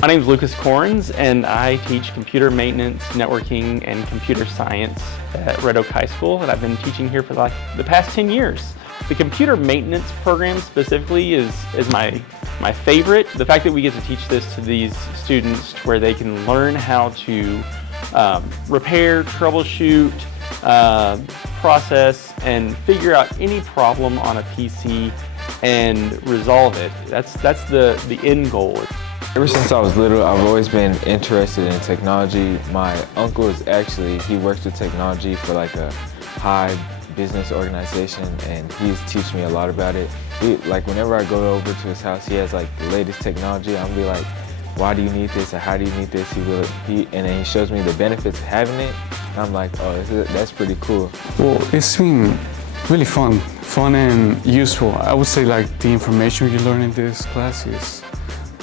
My name is Lucas Corns, and I teach computer maintenance, networking, and computer science at Red Oak High School, and I've been teaching here for like the past 10 years. The computer maintenance program specifically is my favorite. The fact that we get to teach this to these students where they can learn how to repair, troubleshoot, process, and figure out any problem on a PC and resolve it. That's the end goal. Ever since I was little, I've always been interested in technology. My uncle he works with technology for like a high business organization, and he's teaching me a lot about it. Like whenever I go over to his house, he has like the latest technology. I'll be like, why do you need this, or how do you need this? And then he shows me the benefits of having it. And I'm like, oh, that's pretty cool. Well, it's been really fun and useful. I would say like the information you learn in this class is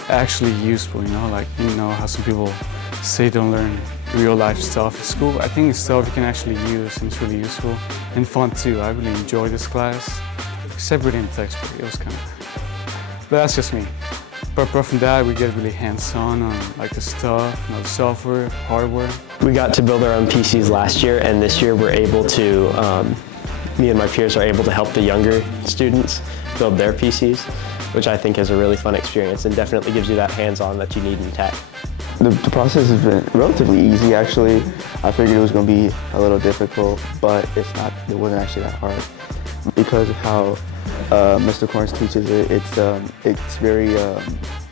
actually useful, like how some people say don't learn real life stuff at school. I think it's stuff you can actually use, and it's really useful and fun too. I really enjoyed this class, except within the textbook. It was kind of, but that's just me. But apart from that, we get really hands-on on like the stuff, the software, hardware. We got to build our own PCs last year, and this year we're able to, me and my peers are able to help the younger students build their PCs, which I think is a really fun experience and definitely gives you that hands-on that you need in tech. The process has been relatively easy, actually. I figured it was going to be a little difficult, but it wasn't actually that hard. Because of how Mr. Corns teaches it, it's very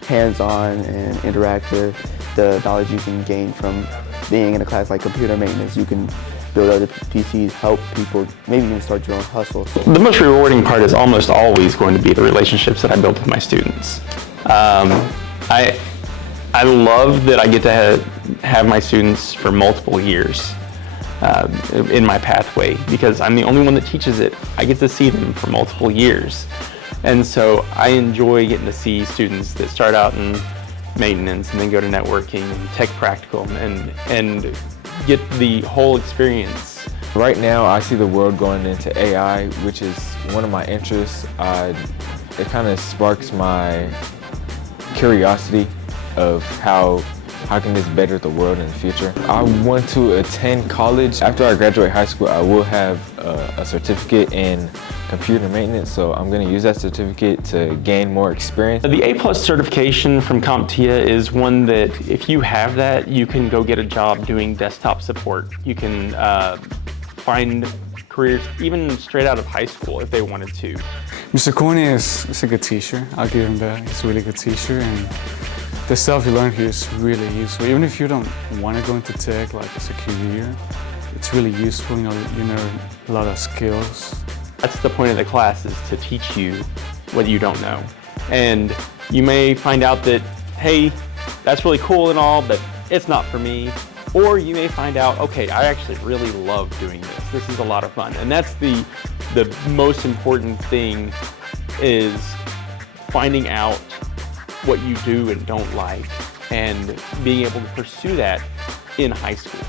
hands-on and interactive. The knowledge you can gain from being in a class like computer maintenance, you can build other PCs, help people, maybe even start your own hustle. The most rewarding part is almost always going to be the relationships that I build with my students. I love that I get to have my students for multiple years in my pathway, because I'm the only one that teaches it. I get to see them for multiple years. And so I enjoy getting to see students that start out in maintenance and then go to networking and tech practical and get the whole experience. Right now, I see the world going into AI, which is one of my interests. It kind of sparks my curiosity of how can this better the world in the future. I want to attend college. After I graduate high school, I will have a certificate in computer maintenance, so I'm going to use that certificate to gain more experience. The A+ certification from CompTIA is one that if you have that, you can go get a job doing desktop support. You can find careers even straight out of high school if they wanted to. Mr. Corns is a good teacher. I'll give him that. He's a really good teacher, and the stuff you learn here is really useful. Even if you don't want to go into tech like as a career, it's really useful. You learn a lot of skills. That's the point of the class, is to teach you what you don't know. And you may find out that, hey, that's really cool and all, but it's not for me. Or you may find out, okay, I actually really love doing this. This is a lot of fun. And that's the most important thing, is finding out what you do and don't like and being able to pursue that in high school.